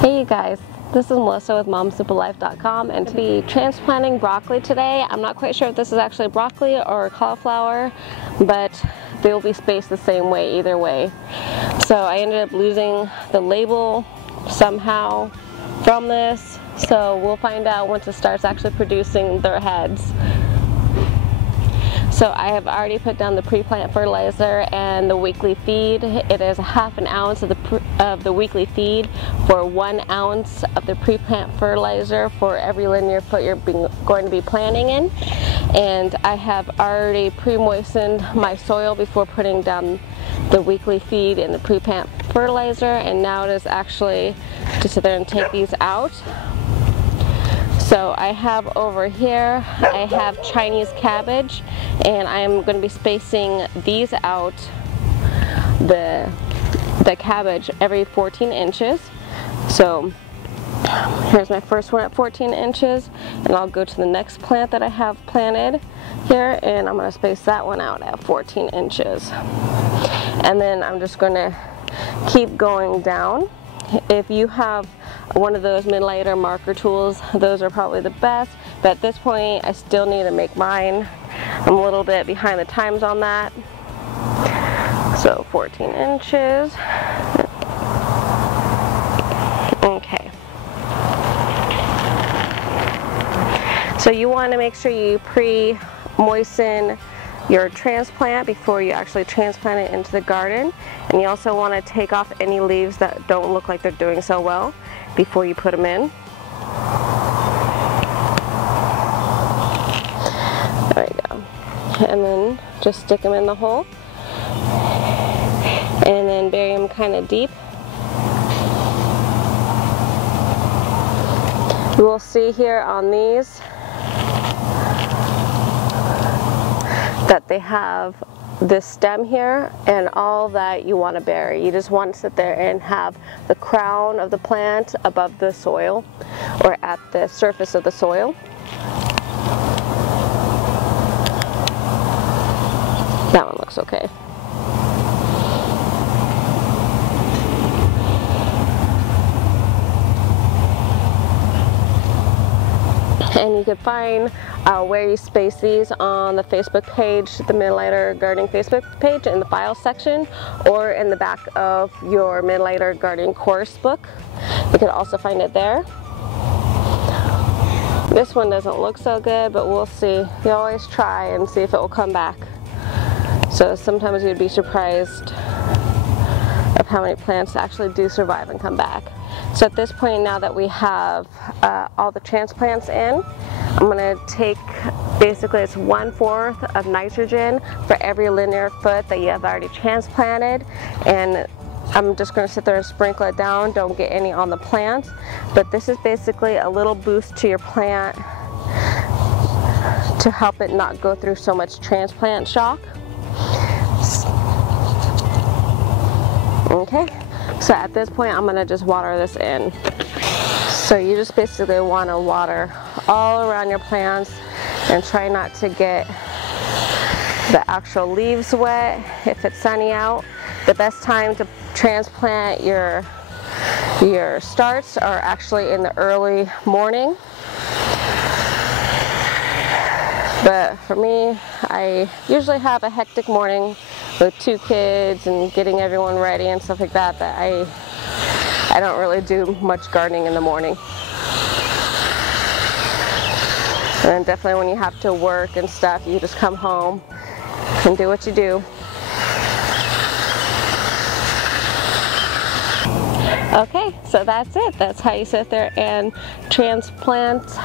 Hey you guys, this is Melissa with MomSimpleLife.com, and to be transplanting broccoli today. I'm not quite sure if this is actually broccoli or cauliflower, but they will be spaced the same way either way. So I ended up losing the label somehow from this, so we'll find out once it starts actually producing their heads. So I have already put down the pre-plant fertilizer and the weekly feed. It is 1/2 ounce of the weekly feed for 1 ounce of the pre-plant fertilizer for every linear foot you're going to be planting in. And I have already pre-moistened my soil before putting down the weekly feed and the pre-plant fertilizer, and now it is actually to sit there and take these out. So I have over here, I have Chinese cabbage, and I am going to be spacing these out, the cabbage, every 14 inches. So here's my first one at 14 inches, and I'll go to the next plant that I have planted here, and I'm going to space that one out at 14 inches. And then I'm just going to keep going down. If you have one of those Mittleider marker tools, those are probably the best, but at this point I still need to make mine. I'm a little bit behind the times on that. So 14 inches. Okay. So you want to make sure you pre-moisten your transplant before you actually transplant it into the garden, and you also want to take off any leaves that don't look like they're doing so well before you put them in. There we go. And then just stick them in the hole and then bury them kind of deep. You will see here on these that they have this stem here and all that you want to bury. You just want to sit there and have the crown of the plant above the soil or at the surface of the soil. That one looks okay. And you can find where you space these on the Facebook page, the Mittleider Gardening Facebook page, in the files section, or in the back of your Mittleider Gardening course book. You can also find it there. This one doesn't look so good, but we'll see. You always try and see if it will come back. So sometimes you'd be surprised of how many plants actually do survive and come back. So at this point, now that we have all the transplants in, I'm going to take, basically it's 1/4 of nitrogen for every linear foot that you have already transplanted, and I'm just going to sit there and sprinkle it down. Don't get any on the plant, but this is basically a little boost to your plant to help it not go through so much transplant shock. Okay, so at this point I'm going to just water this in. So you just basically want to water all around your plants and try not to get the actual leaves wet if it's sunny out. The best time to transplant your starts are actually in the early morning. But for me, I usually have a hectic morning with 2 kids and getting everyone ready and stuff like that, that I don't really do much gardening in the morning. And then definitely when you have to work and stuff, you just come home and do what you do. Okay, so that's it. That's how you sit there and transplant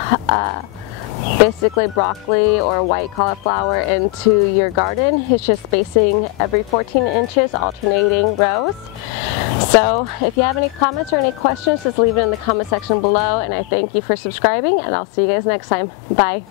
basically broccoli or white cauliflower into your garden. It's just spacing every 14 inches, alternating rows. So if you have any comments or any questions, just leave it in the comment section below, and I thank you for subscribing, and I'll see you guys next time. Bye.